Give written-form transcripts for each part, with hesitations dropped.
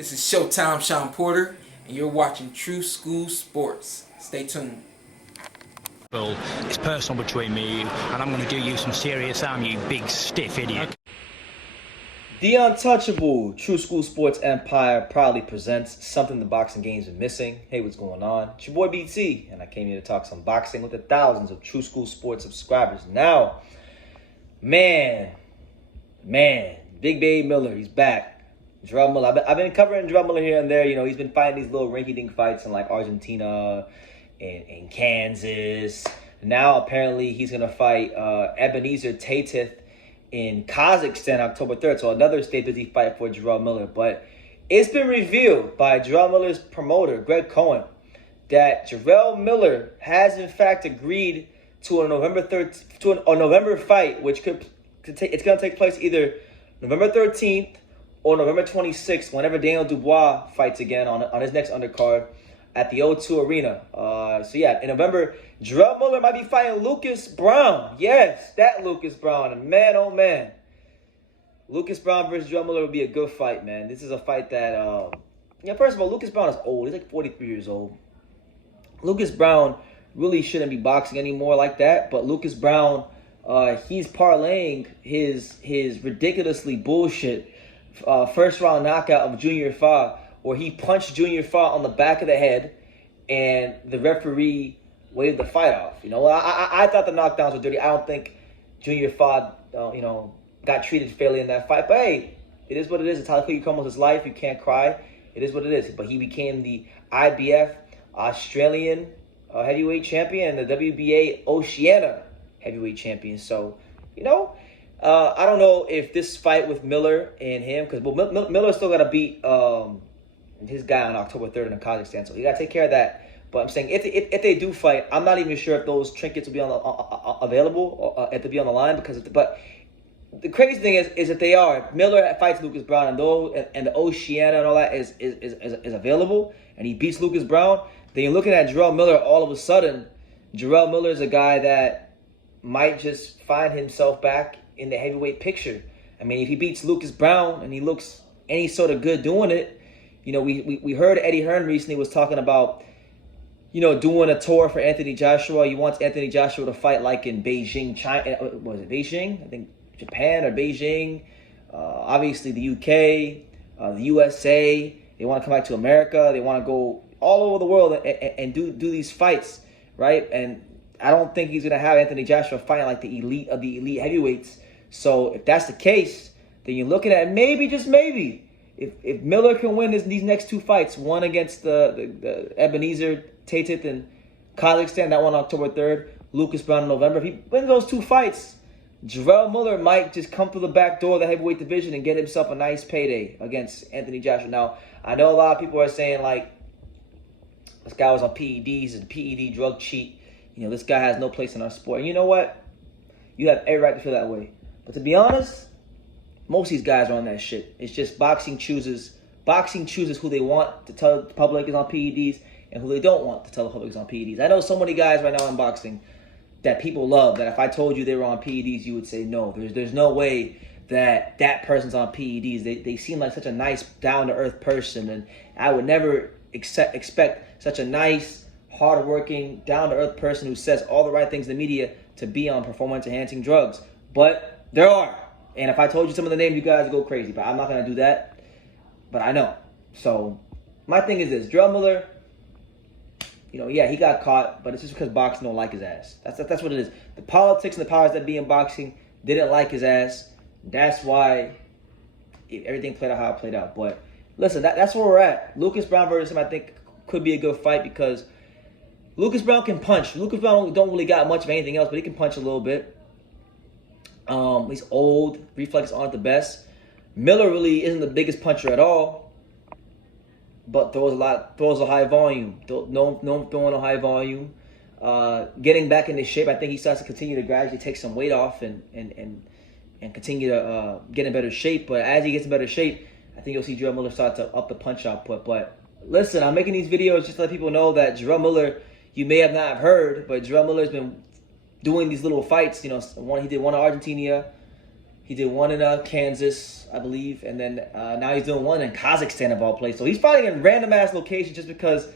This is Showtime Sean Porter, and you're watching True School Sports. Stay tuned. It's personal between me and you, and I'm going to do you some serious harm, you big stiff idiot. The Untouchable True School Sports Empire proudly presents something the boxing games are missing. Hey, what's going on? It's your boy BT, and I came here to talk some boxing with the thousands of True School Sports subscribers. Now, man, Big Baby Miller, he's back. Jarrell Miller, I've been covering Jarrell Miller here and there. You know, he's been fighting these little rinky-dink fights in like Argentina and Kansas. Now, apparently, he's going to fight Ebenezer Tatith in Kazakhstan October 3rd. So another state busy fight for Jarrell Miller. But it's been revealed by Jarrell Miller's promoter, Greg Cohen, that Jarrell Miller has in fact agreed to a November fight, which it's going to take place either November 13th or November 26th, whenever Daniel Dubois fights again on his next undercard at the O2 Arena. So yeah, in November, Jarrell Miller might be fighting Lucas Browne. Yes, that Lucas Browne. And man, oh man. Lucas Browne versus Jarrell Miller would be a good fight, man. This is a fight that, first of all, Lucas Browne is old. He's like 43 years old. Lucas Browne really shouldn't be boxing anymore like that. But Lucas Browne, he's parlaying his ridiculously bullshit first round knockout of Junior Fa, where he punched Junior Fa on the back of the head and the referee waved the fight off. You know, I thought the knockdowns were dirty. I don't think Junior Fa, got treated fairly in that fight. But hey, it is what it is. It's how you come with his life. You can't cry. It is what it is. But he became the IBF Australian heavyweight champion and the WBA Oceania heavyweight champion. So, I don't know if this fight with Miller and him, because Miller still got to beat his guy on October 3rd in Kazakhstan, so you got to take care of that. But I'm saying if they do fight, I'm not even sure if those trinkets will be available or if they'll be on the line, but the crazy thing is if they are, if Miller fights Lucas Browne and the Oceania and all that is available, and he beats Lucas Browne, then you're looking at Jarrell Miller. All of a sudden, Jarrell Miller is a guy that might just find himself back in the heavyweight picture. I mean, if he beats Lucas Browne and he looks any sort of good doing it, we heard Eddie Hearn recently was talking about, doing a tour for Anthony Joshua. He wants Anthony Joshua to fight like in Beijing, China. Was it Beijing? I think Japan or Beijing. Obviously the UK, the USA. They want to come back to America. They want to go all over the world and do these fights, right? And I don't think he's going to have Anthony Joshua fighting like the elite of the elite heavyweights. So if that's the case, then you're looking at maybe, just maybe, if Miller can win these next two fights, one against the Ebenezer Tatith in Kazakhstan, that one October 3rd, Lucas Browne in November. If he wins those two fights, Jarrell Miller might just come through the back door of the heavyweight division and get himself a nice payday against Anthony Joshua. Now, I know a lot of people are saying, like, this guy was on PEDs, he's a PED drug cheat. This guy has no place in our sport. And you know what? You have every right to feel that way. But to be honest, most of these guys are on that shit. It's just boxing chooses who they want to tell the public is on PEDs and who they don't want to tell the public is on PEDs. I know so many guys right now in boxing that people love, that if I told you they were on PEDs, you would say no. There's no way that person's on PEDs. They seem like such a nice, down-to-earth person, and I would never expect such a nice, hard-working, down-to-earth person who says all the right things in the media to be on performance-enhancing drugs. But there are. And if I told you some of the names, you guys would go crazy. But I'm not going to do that. But I know. So my thing is this. Jarrell Miller, he got caught, but it's just because boxing don't like his ass. That's what it is. The politics and the powers that be in boxing didn't like his ass. That's why everything played out how it played out. But listen, that's where we're at. Lucas Browne versus him, I think, could be a good fight because Lucas Browne can punch. Lucas Browne don't really got much of anything else, but he can punch a little bit. He's old. Reflexes aren't the best. Miller really isn't the biggest puncher at all, but throws a high volume. No throwing a high volume. Getting back into shape, I think he starts to continue to gradually take some weight off and continue to get in better shape. But as he gets in better shape, I think you'll see Jarrell Miller start to up the punch output. But listen, I'm making these videos just to let people know that Jarrell Miller, you may have not heard, but Jarrell Miller's been doing these little fights. He did one in Argentina. He did one in Kansas, I believe, and then now he's doing one in Kazakhstan of all places. So he's fighting in random ass locations just because,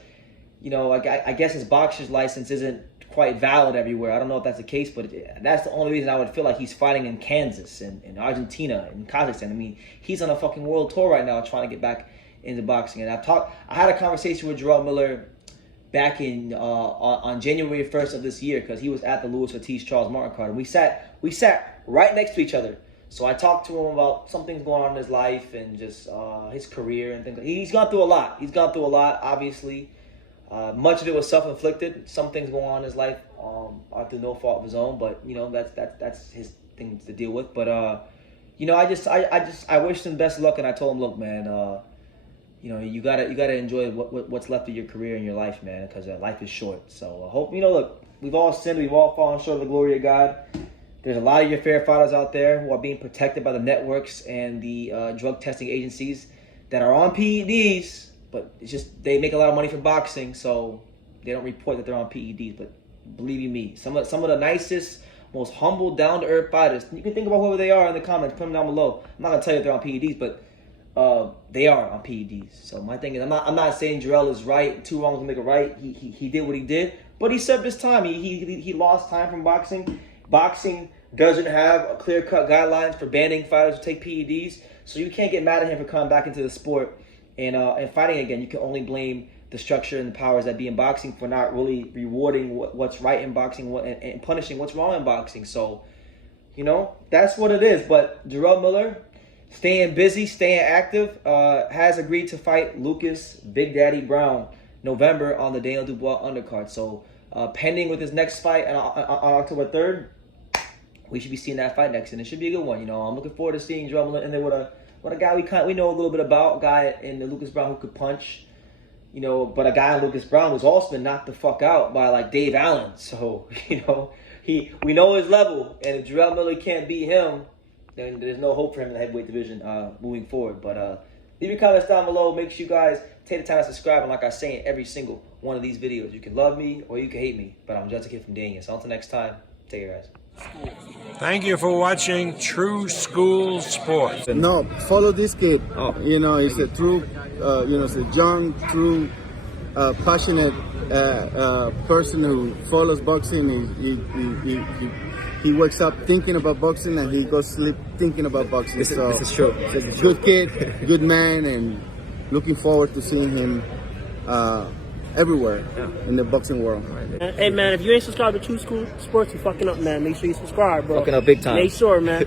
you know, I guess his boxer's license isn't quite valid everywhere. I don't know if that's the case, but that's the only reason I would feel like he's fighting in Kansas and in Argentina and Kazakhstan. I mean, he's on a fucking world tour right now trying to get back into boxing. And I had a conversation with Jarrell Miller back in on January 1st of this year because he was at the Louis Ortiz Charles Martin card, and we sat right next to each other. So I talked to him about some things going on in his life and just his career and things. He's gone through a lot. Obviously. Much of it was self-inflicted. Some things going on in his life are through no fault of his own, but you know that's his thing to deal with. But you know, I wished him best luck, and I told him, look, man, you know, you gotta enjoy what's left of your career and your life, man, because life is short. So I hope, you know, look, we've all sinned, we've all fallen short of the glory of God. There's a lot of your fair fighters out there who are being protected by the networks and the drug testing agencies that are on PEDs, but it's just they make a lot of money from boxing, so they don't report that they're on PEDs. But believe you me, some of the nicest, most humble, down-to-earth fighters, you can think about whoever they are in the comments, put them down below. I'm not gonna tell you if they're on PEDs, but they are on PEDs. So my thing is, I'm not saying Jarrell is right. Two wrongs will make a right. He did what he did, but he served his time. He lost time from boxing. Boxing doesn't have a clear-cut guidelines for banning fighters who take PEDs, so you can't get mad at him for coming back into the sport and fighting again. You can only blame the structure and the powers that be in boxing for not really rewarding what's right in boxing and punishing what's wrong in boxing. So, you know, that's what it is. But Jarrell Miller, staying busy, staying active, has agreed to fight Lucas Big Daddy Browne November on the Daniel Dubois undercard. So pending with his next fight on October 3rd, we should be seeing that fight next, and it should be a good one. You know, I'm looking forward to seeing Jarrell Miller in there with a guy we know a little bit about, a guy in the Lucas Browne who could punch, you know, but a guy in Lucas Browne who's also been knocked the fuck out by like Dave Allen. So, you know, we know his level, and if Jarrell Miller can't beat him, then there's no hope for him in the heavyweight division moving forward. But leave your comments down below. Make sure you guys take the time to subscribe. And like I say in every single one of these videos, you can love me or you can hate me, but I'm just a kid from Daniel. So until next time, take care, guys. Thank you for watching True School Sports. No, follow this kid. Oh. You know, he's a true, you know, it's a young, true, passionate person who follows boxing. He wakes up thinking about boxing and he goes to sleep thinking about boxing. This is true. Good kid, good man, and looking forward to seeing him everywhere in the boxing world. Hey man, if you ain't subscribed to True School Sports, you fucking up, man. Make sure you subscribe, bro. Fucking up big time. Make sure, man.